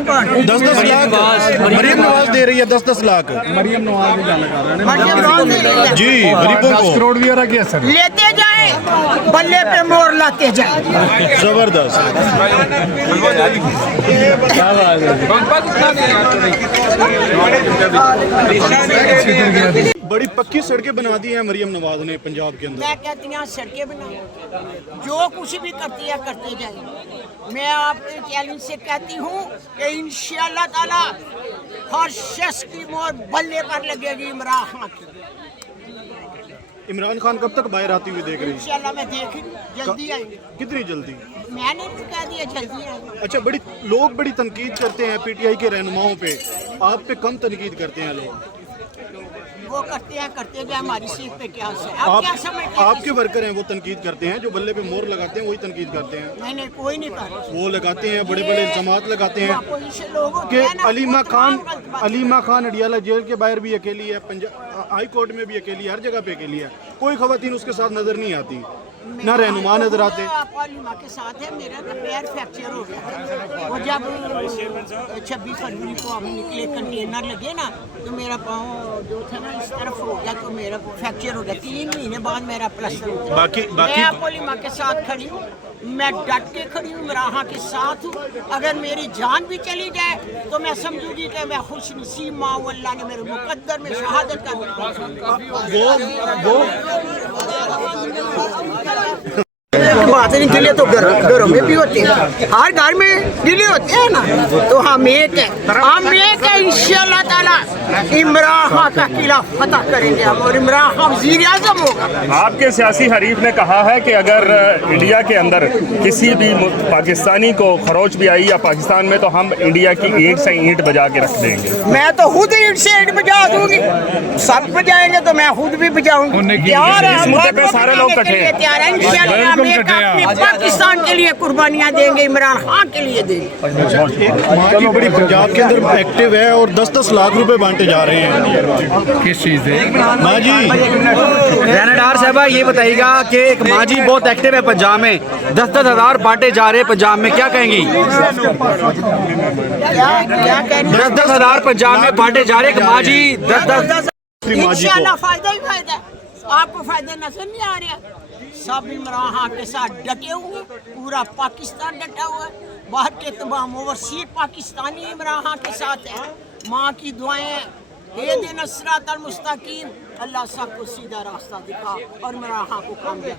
10-10 लाख मरियम नवाज दे रही है, 10-10 लाख मरियम नवाज की गल कर रहे हैं जी गरीबों 10 को करोड़ भी रहा क्या सर लेते जाए, बल्ले पे मोर लाते जाए। जबरदस्त। बड़ी पक्की सड़कें बना दी हैं मरियम नवाज ने पंजाब के अंदर। मैं कहती हूँ सड़कें बनाओ, जो कुछ भी करती है करते जाए। मैं आपके चैलेंज से कहती हूँ कि इंशाअल्लाह ताला हर शख्स की मोर बल्ले पर लगेगी इमरान खान की। इमरान खान कब तक बाहर आती हुई देख रही है? इंशाअल्लाह मैं देख जल्दी आएंगे। कितनी जल्दी? मैंने तो कह दिया जल्दी आएंगे। अच्छा, लोग बड़ी तनकीद करते हैं पीटीआई के रहनुमाओं पे, आप पे कम तनकीद करते हैं लोग। वो करते गए, हमारी सीट पे क्या है? आप क्या समझते हैं? आपके वर्कर हैं वो तनकीद करते हैं, जो बल्ले पे मोर लगाते हैं वही तनकीद करते हैं। नहीं कोई नहीं कर, वो लगाते हैं, बड़े बड़े इल्जामात लगाते हैं कि कि अलीमा खान अडियाला जेल के बाहर भी अकेली है, हाई कोर्ट में भी अकेली है, हर जगह पे अकेली है, कोई खवातीन उसके साथ नजर नहीं आती, ना रहनुमा नजर आते। अलीमा के साथ है, मेरा तो पैर फ्रैक्चर हो गया। वो जब 26 फरवरी को हम निकले, कंटेनर लगे ना, तो मेरा पाँव जो था ना इस तरफ हो गया, तो मेरा फ्रैक्चर हो गया। 3 महीने बाद मेरा प्लास्टर हो गया। बाकी मैं अलीमा के साथ खड़ी हूँ, मैं डट के खड़ी हूँ, इमरान के साथ हूँ। अगर मेरी जान भी चली जाए तो मैं समझूंगी कि मैं खुश नसीब माँ, अल्लाह ने मेरे मुकद्दर में शहादत कर बात नहीं। गिले तो घरों में भी होते हैं, हर घर में गिले होते हैं ना, तो हम एक है इंशाअल्लाह ताला इमरान खान का किला फतह करेंगे हम, और इमरान खान वज़ीर आज़म होगा। आपके सियासी हरीफ ने कहा है कि अगर इंडिया के अंदर किसी भी पाकिस्तानी को खरोच भी आई या पाकिस्तान में, तो हम इंडिया की ईंट से ईंट बजा के रख देंगे। मैं तो खुद ईंट से ईंट बजा दूंगी, सब बजाएंगे तो मैं खुद भी बजाऊंगी। इस मुद्दे पे सारे लोग इकट्ठे हैं। तैयार है इंशाअल्लाह, हम एक अपने पाकिस्तान के लिए कुर्बानियां देंगे, इमरान खान के लिए देंगे। माँ की बड़ी पंजाब के अंदर एक्टिव है और 10-10 लाख रुपए बांटे जा रहे हैं। किस चीज़ है माँ जी रैनाडार साहबा, ये बताइएगा कि एक माँ जी बहुत एक्टिव है पंजाब में, 10-10 हज़ार बांटे जा रहे हैं पंजाब में, क्या कहेंगी? क्या कहेंगे? 10-10 हज़ार पंजाब में बांटे जा रहे हैं, माँ जी 10-10। इंशाअल्लाह फायदा ही फायदा है। आपको फायदा नजर नहीं आ रहा? सब इमरान खान के साथ डटे हुए, पूरा पाकिस्तान डटा हुआ है, बाहर के तमाम ओवरसीज पाकिस्तानी इमरान खान के साथ है। माँ की दुआएं, इहदिना सिरातल मुस्तकीम, अल्लाह सबको सीधा रास्ता दिखा और इमरान खान को कामयाब